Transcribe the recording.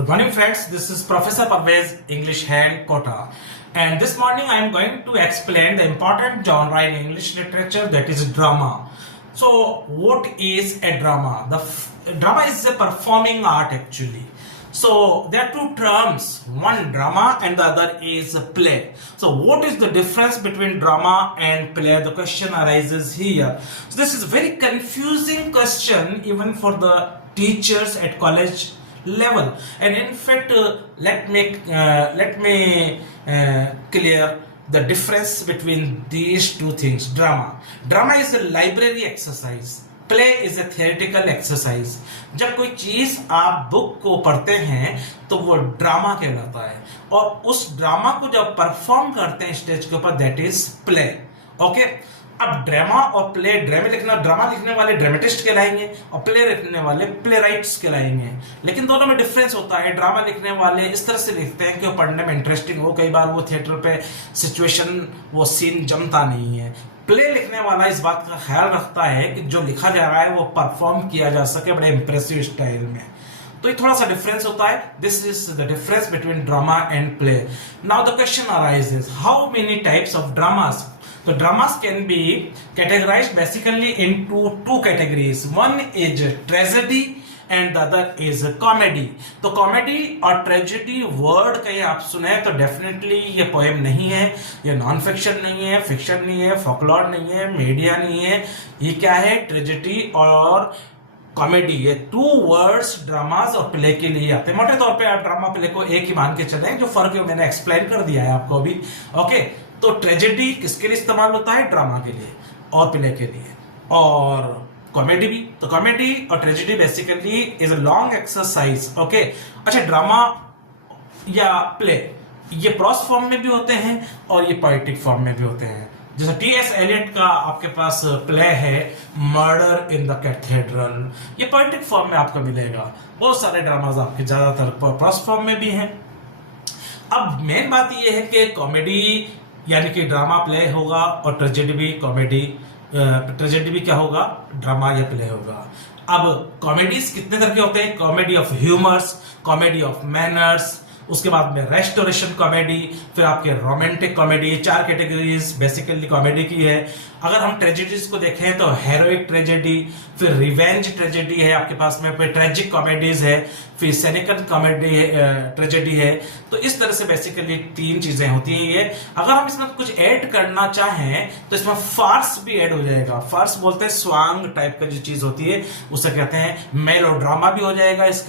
Good morning, friends. This is Professor Parvez, English Hand Kota. And this morning I am going to explain the important genre in English literature, that is drama. So, what is a drama? Drama is a performing art actually. So, there are two terms, one drama and the other is play. So, what is the difference between drama and play? The question arises here. So, this is a very confusing question even for the teachers at college level, and in fact let me clear the difference between these two things. Drama is a library exercise, play is a theoretical exercise. जब कोई चीज आप book को पढ़ते हैं तो वो drama कहलाता है, और उस ड्रामा को जब परफॉर्म करते हैं स्टेज के ऊपर, दैट इज प्ले. ओके, अब ड्रामा और प्ले, ड्रामा लिखने वाले ड्रामेटिस्ट कहलाएंगे और प्ले लिखने वाले प्ले राइट्स कहलाएंगे. लेकिन दोनों में डिफरेंस होता है. ड्रामा लिखने वाले इस तरह से लिखते हैं कि वो पढ़ने में इंटरेस्टिंग हो. कई बार वो थिएटर पे सिचुएशन, वो सीन जमता नहीं है. प्ले लिखने वाला इस बात का ख्याल रखता है कि जो लिखा जा रहा है वो परफॉर्म किया जा सके बड़े इंप्रेसिव स्टाइल में. तो ये थोड़ा सा डिफरेंस होता है. This is the difference between drama and play. Now the question arises, how many types of dramas? So dramas can be categorized basically into two categories. One is tragedy and the other is comedy. तो comedy और tragedy word कहीं आप सुने तो definitely ये poem नहीं है, ये non fiction नहीं है, fiction नहीं है, folklore नहीं है, media नहीं है. ये क्या है? tragedy और कॉमेडी. ये टू वर्ड्स ड्रामास और प्ले के लिए आते हैं. मोटे तौर पे आप ड्रामा प्ले को एक ही मान के चलें. जो फर्क है मैंने एक्सप्लेन कर दिया है आपको अभी. ओके, तो ट्रेजेडी किसके लिए इस्तेमाल होता है? ड्रामा के लिए और प्ले के लिए. और कॉमेडी भी. तो कॉमेडी और tragedy basically is a long exercise. Okay, अच्छा, ड्रामा या प्ले ये प्रोस फॉर्म में भी होते हैं और ये पोएटिक फॉर्म में भी होते हैं. जैसे टी.एस. एलियट का आपके पास प्ले है मर्डर इन द कैथेड्रल, ये पोएटिक फॉर्म में आपको मिलेगा. बहुत सारे ड्रामाज आपके ज्यादातर प्रोस फॉर्म में भी हैं. अब मेन बात ये है कि कॉमेडी यानी कि ड्रामा प्ले होगा और ट्रेजेडी भी कॉमेडी, ट्रेजेडी भी क्या होगा? ड्रामा या प्ले होगा. अब कॉमेडीज कितने तरह के होते हैं? Comedy of humours, comedy of manners, उसके बाद में रेस्टोरेशन कॉमेडी, फिर आपके रोमांटिक कॉमेडी. चार कैटेगरीज बेसिकली कॉमेडी की है. अगर हम ट्रेजेडीज को देखें तो हेरोइक ट्रेजेडी, फिर रिवेंज ट्रेजेडी है आपके पास में, फिर ट्रेजिक कॉमेडीज है, फिर सेनिकल कॉमेडी ट्रेजेडी है. तो इस तरह से बेसिकली तीन चीजें होती हैं ये. अगर हम इसमें कुछ ऐड करना चाहें तो इसमें फार्स भी ऐड हो जाएगा. फार्स बोलते हैं स्वांग टाइप का जो चीज होती है, उसे कहते हैं. मेलोड्रामा भी हो जाएगा इसके